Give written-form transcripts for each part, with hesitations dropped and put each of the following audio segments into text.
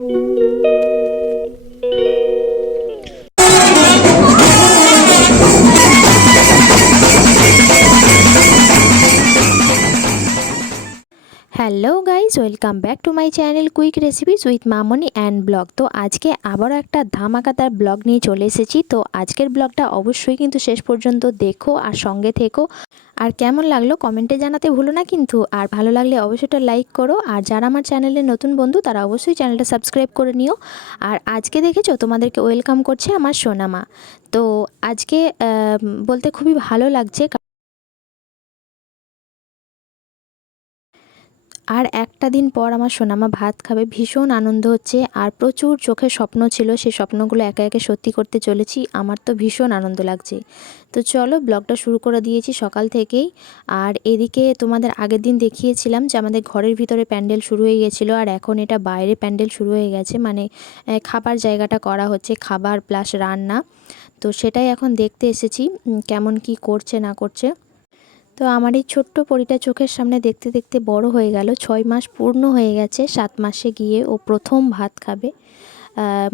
Hello guys, welcome back to my channel quick recipes with Mamoni and blog. তো আজকে আবারও একটা ধামাকাদার blog নিয়ে চলে এসেছি। তো আজকের ব্লগটা অবশ্যই কিন্তু শেষ পর্যন্ত দেখো আর সঙ্গে থেকো। আর কেমন লাগলো কমেন্টে জানাতে ভুলো না কিন্তু। আর ভালো লাগলে অবশ্যই একটা লাইক করো। আর যারা আমার চ্যানেলের নতুন বন্ধু তারা অবশ্যই চ্যানেলটা সাবস্ক্রাইব করে নিও। আর আজকে দেখেছো তোমাদেরকে ওয়েলকাম করছে আমার সোনামা। তো আজকে বলতে খুবই ভালো লাগছে। আর একটা দিন পর আমার সোনামা ভাত খাবে, ভীষণ আনন্দ হচ্ছে। আর প্রচুর চোখের স্বপ্ন ছিল, সেই স্বপ্নগুলো একে একে সত্যি করতে চলেছি। আমার তো ভীষণ আনন্দ লাগছে। তো চলো ব্লগটা শুরু করে দিয়েছি সকাল থেকেই। আর এদিকে তোমাদের আগের দিন দেখিয়েছিলাম যে আমাদের ঘরের ভিতরে প্যান্ডেল শুরু হয়ে গেছিলো, আর এখন এটা বাইরে প্যান্ডেল শুরু হয়ে গেছে, মানে খাবার জায়গাটা করা হচ্ছে, খাবার প্লাস রান্না। তো সেটাই এখন দেখতে এসেছি কেমন কি করছে না করছে। তো আমার এই ছোট্ট পরীটা চোখের সামনে দেখতে দেখতে বড় হয়ে গেল। 6 মাস পূর্ণ হয়ে গেছে, 7 মাসে গিয়ে ও প্রথম ভাত খাবে।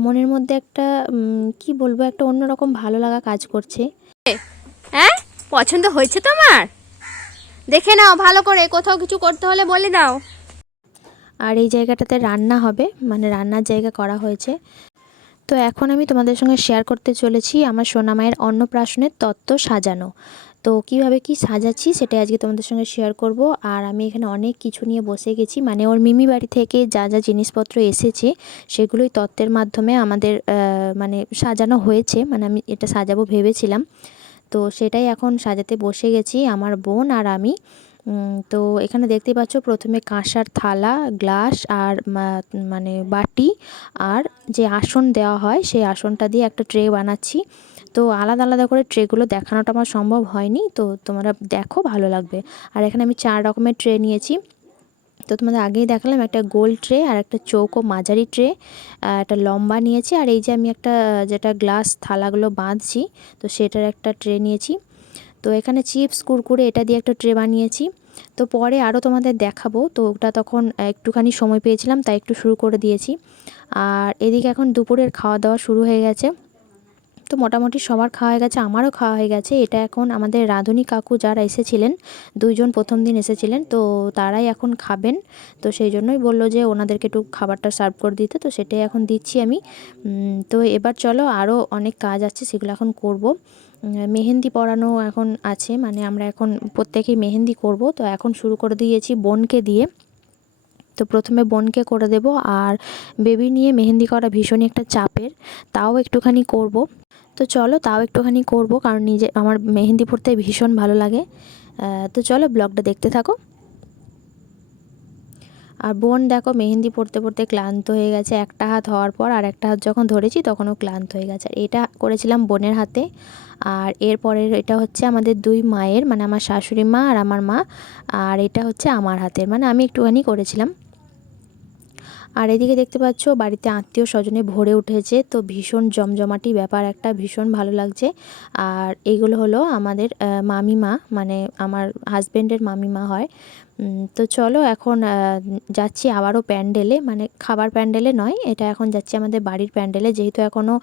মনের মধ্যে একটা কি বলবো, একটা অন্যরকম ভালো লাগা কাজ করছে। হ্যাঁ, পছন্দ হয়েছে তোমার? দেখে নাও ভালো করে, কোথাও কিছু করতে হলে বলে দাও। আর এই জায়গাটাতে রান্না হবে, মানে রান্নার জায়গা করা হয়েছে। তো এখন আমি তোমাদের সঙ্গে শেয়ার করতে চলেছি আমার সোনামায়ের অন্নপ্রাশনের তত্ত্ব সাজানো। তো কিভাবে কি সাজাচ্ছি সেটাই আজকে তোমাদের সঙ্গে শেয়ার করব। আর আমি এখানে অনেক কিছু নিয়ে বসে গেছি, মানে ওর মিমি বাড়ি থেকে যা যা জিনিসপত্র এসেছে সেগুলোই তত্ত্বের মাধ্যমে আমাদের মানে সাজানো হয়েছে, মানে আমি এটা সাজাবো ভেবেছিলাম। তো সেটাই এখন সাজাতে বসে গেছি আমার বোন আর আমি। তো এখানে দেখতে পাচ্ছ প্রথমে কাঁসার থালা, গ্লাস আর মানে বাটি, আর যে আসন দেওয়া হয় সেই আসনটা দিয়ে একটা ট্রে বানাচ্ছি। তো আলাদা আলাদা করে ট্রেগুলো দেখানোটা আমার সম্ভব হয়নি, তো তোমরা দেখো, ভালো লাগবে। আর এখানে আমি 4 রকমের ট্রে নিয়েছি। তো তোমাদের আগেই দেখালাম, একটা গোল ট্রে, আর একটা চৌকো মাঝারি ট্রে, একটা লম্বা নিয়েছি, আর এই যে আমি একটা যেটা গ্লাস থালাগুলো বাঁধছি তো সেটার একটা ট্রে নিয়েছি। তো এখানে চিপস কুরকুরে এটা দিয়ে একটা ট্রে বানিয়েছি। তো পরে আরও তোমাদের দেখাবো, তো ওটা তখন একটুখানি সময় পেয়েছিলাম তাই একটু শুরু করে দিয়েছি। আর এদিকে এখন দুপুরের খাওয়া দাওয়া শুরু হয়ে গেছে। তো মোটামুটি সবার খাওয়া হয়ে গেছে, আমারও খাওয়া হয়ে গেছে। এটা এখন আমাদের রাঁধুনি কাকু যারা এসেছিলেন, 2জন প্রথম দিন এসেছিলেন, তো তারাই এখন খাবেন। তো সেই জন্যই বললো যে ওনাদেরকে একটু খাবারটা সার্ভ করে দিতে, তো সেটাই এখন দিচ্ছি আমি। তো এবার চলো, আরও অনেক কাজ আছে সেগুলো এখন করব। মেহেন্দি পরানো এখন আছে, মানে আমরা এখন প্রত্যেকেই মেহেন্দি করব। তো এখন শুরু করে দিয়েছি বোনকে দিয়ে। তো প্রথমে বোনকে করে দেব। আর বেবি নিয়ে মেহেন্দি করা ভীষণই একটা চাপের, তাও একটুখানি করব। তো চলো তাও একটুখানি করব, কারণ আমার মেহেন্দি পরতে ভীষণ ভালো লাগে। তো চলো ব্লগটা দেখতে থাকো। আর বোন দেখো মেহেন্দি পরতে পরতে ক্লান্ত হয়ে গেছে, একটা হাত হওয়ার পর আর একটা হাত যখন ধরেছি তখনও ক্লান্ত হয়ে গেছে। আর এটা করেছিলাম বোনের হাতে। আর এরপরের এটা হচ্ছে আমাদের 2 মায়ের, মানে আমার শাশুড়ি মা আর আমার মা। আর এটা হচ্ছে আমার হাতের, মানে আমি একটুখানি করেছিলাম। আর এদিকে দেখতে পাচ্ছ বাড়িতে আত্মীয় স্বজনে ভরে উঠেছে, তো ভীষণ জমজমাটি ব্যাপার একটা, ভীষণ ভালো লাগছে। আর এইগুলো হলো আমাদের মামিমা, মানে আমার হাজব্যান্ডের মামিমা হয়। তো চলো এখন যাচ্ছি আবারও প্যান্ডেলে, মানে খাবার প্যান্ডেলে নয়, এটা এখন যাচ্ছি আমাদের বাড়ির প্যান্ডেলে, যেহেতু এখনও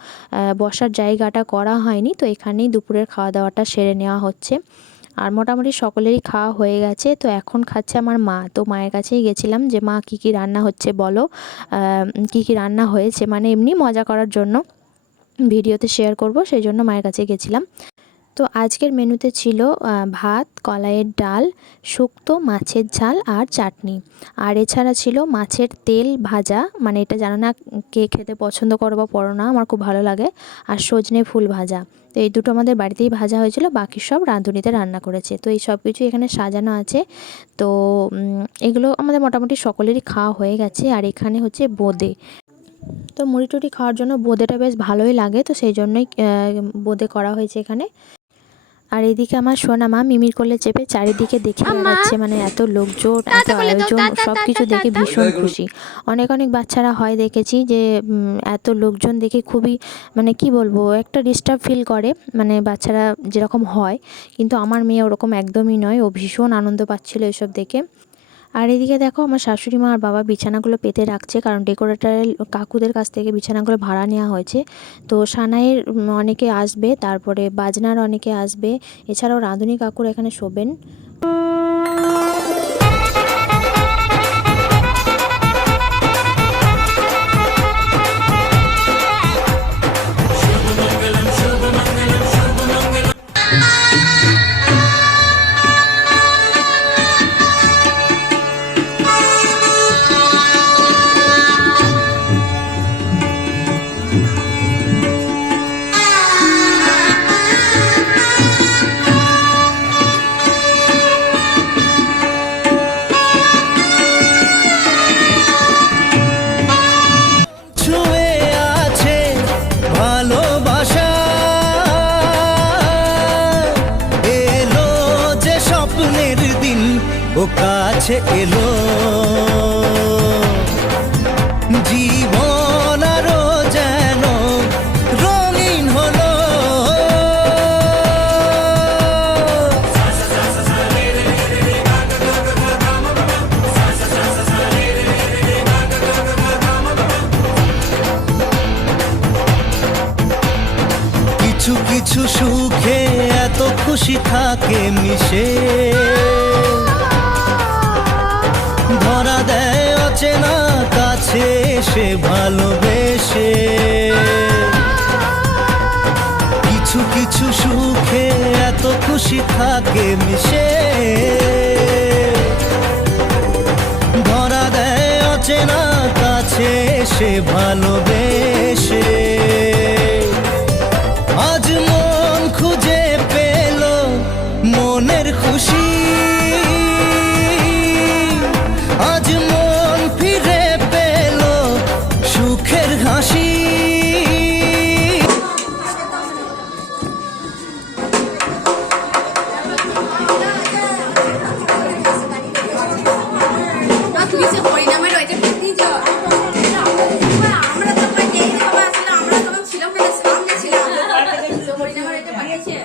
বসার জায়গাটা করা হয়নি, তো এখানেই দুপুরের খাওয়া দাওয়াটা সেরে নেওয়া হচ্ছে। আর মোটামুটি সকলেরই খাওয়া হয়ে গেছে। তো এখন খাচ্ছে আমার মা। তো মায়ের কাছেই গেছিলাম যে মা কী কী রান্না হচ্ছে বলো, কী কী রান্না হয়েছে, মানে এমনি মজা করার জন্য ভিডিওতে শেয়ার করব, সেই জন্য মায়ের কাছে গেছিলাম। তো আজকের মেনুতে ছিল ভাত, কলাইয়ের ডাল, শুক্তো, মাছের ঝাল আর চাটনি। আর এছাড়া ছিল মাছের তেল ভাজা, মানে এটা জানো না কে খেতে পছন্দ করো বা করো না, আমার খুব ভালো লাগে। আর সজনে ফুল ভাজা। তো এই দুটো আমাদের বাড়িতেই ভাজা হয়েছিল, বাকি সব রাঁধুনিতে রান্না করেছে। তো এই সব কিছু এখানে সাজানো আছে। তো এগুলো আমাদের মোটামুটি সকলেরই খাওয়া হয়ে গেছে। আর এখানে হচ্ছে বোঁদে। তো মুড়ি টুড়ি খাওয়ার জন্য বোঁদেটা বেশ ভালোই লাগে, তো সেই জন্যই বোঁদে করা হয়েছে এখানে। আর এদিকে আমার সোনামা মিমির কোলে চেপে চারিদিকে দেখে আম্মা, বেড়াচ্ছে, মানে এত লোকজোট, এত টাটা বলে দাও, আয়োজন, টাটা সব টাটা কিছু দেখে টাটা। ভীষণ খুশি। অনেক অনেক বাচ্চারা হয় দেখেছি যে এত লোকজন দেখে খুবই, মানে কি বলবো, একটা ডিস্টার্ব ফিল করে, মানে বাচ্চারা যেরকম হয়। কিন্তু আমার মেয়ে ওরকম একদমই নয়, ও ভীষণ আনন্দ পাচ্ছিল এসব দেখে। আর এদিকে দেখো আমার শাশুড়ি মা আর বাবা বিছানাগুলো পেতে রাখছে, কারণ ডেকোরেটরের কাকুদের কাছ থেকে বিছানাগুলো ভাড়া নেওয়া হয়েছে। তো সানাইয়ের অনেকে আসবে, তারপরে বাজনার অনেকে আসবে, এছাড়াও রাঁধুনি কাকুর এখানে শোবেন। ছুঁয়ে আছে ভালোবাসা, এলো যে স্বপ্নের দিন ও কাছে এলো, জীবন আরো যেন রঙিন হলো। কিছু কিছু সুখে এত খুশি থাকে মিশে, ধরা দেয় অচেনা কাছে এসে ভালোবেসে। কিছু কিছু সুখে এত খুশি থাকে মিশে, ধরা দেয় অচেনা কাছে এসে ভালোবেসে। আজ মন খুঁজে পেল মনের খুশি, আজ মন ফিরে পেল সুখের হাসি। তুমি সে হরিনামের ওইটা দিয়ে যাও। আমরা তো আমরা তখন ছিলাম না, সামনে ছিলাম। হরিনামের ওইটা পাঠিয়েছে।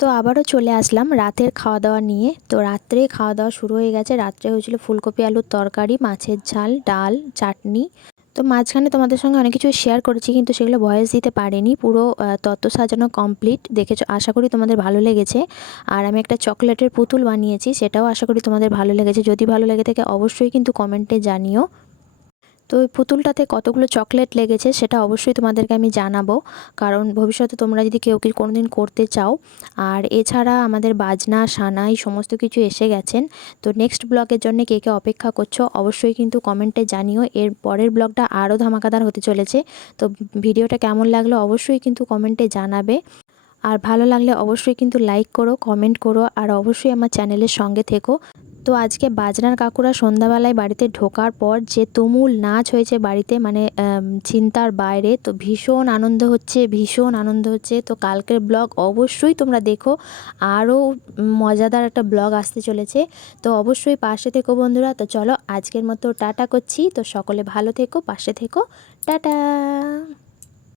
তো আবারও চলে আসলাম রাতের খাওয়া দাওয়া নিয়ে। তো রাত্রে খাওয়া দাওয়া শুরু হয়ে গেছে। রাত্রে হয়েছিল ফুলকপি আলুর তরকারি, মাছের ঝাল, ডাল, চাটনি। তো মাঝখানে তোমাদের সঙ্গে অনেক কিছু শেয়ার করেছি, কিন্তু সেগুলো ভয়েস দিতে পারিনি। পুরো তত্ত্ব সাজানো কমপ্লিট, দেখেছো, আশা করি তোমাদের ভালো লেগেছে। আর আমি একটা চকলেটের পুতুল বানিয়েছি, সেটাও আশা করি তোমাদের ভালো লেগেছে। যদি ভালো লেগে থাকে অবশ্যই কিন্তু কমেন্টে জানিও। তো ওই পুতুলটাতে কতগুলো চকলেট লেগেছে সেটা অবশ্যই তোমাদেরকে আমি জানাবো, কারণ ভবিষ্যতে তোমরা যদি কেউ কোনোদিন করতে চাও। আর এছাড়া আমাদের বাজনা, সানাই সমস্ত কিছু এসে গেছেন। তো নেক্সট ব্লগের জন্য কে কে অপেক্ষা করছো অবশ্যই কিন্তু কমেন্টে জানিও। এর পরের ব্লগটা আরও ধামাকাদার হতে চলেছে। তো ভিডিওটা কেমন লাগলো অবশ্যই কিন্তু কমেন্টে জানাবে। আর ভালো লাগলে অবশ্যই কিন্তু লাইক করো, কমেন্ট করো, আর অবশ্যই আমার চ্যানেলের সঙ্গে থেকো। তো আজকে বাজনার কাকুরা সন্ধ্যাবেলায় বাড়িতে ঢোকার পর যে তুমুল নাচ হয়েছে বাড়িতে, মানে চিন্তার বাইরে। তো ভীষণ আনন্দ হচ্ছে, ভীষণ আনন্দ হচ্ছে। তো কালকের ব্লগ অবশ্যই তোমরা দেখো, আরও মজাদার একটা ব্লগ আসতে চলেছে। তো অবশ্যই পাশে থেকো বন্ধুরা। তো চলো আজকের মতো টাটা করছি। তো সকলে ভালো থেকো, পাশে থেকো, টাটা।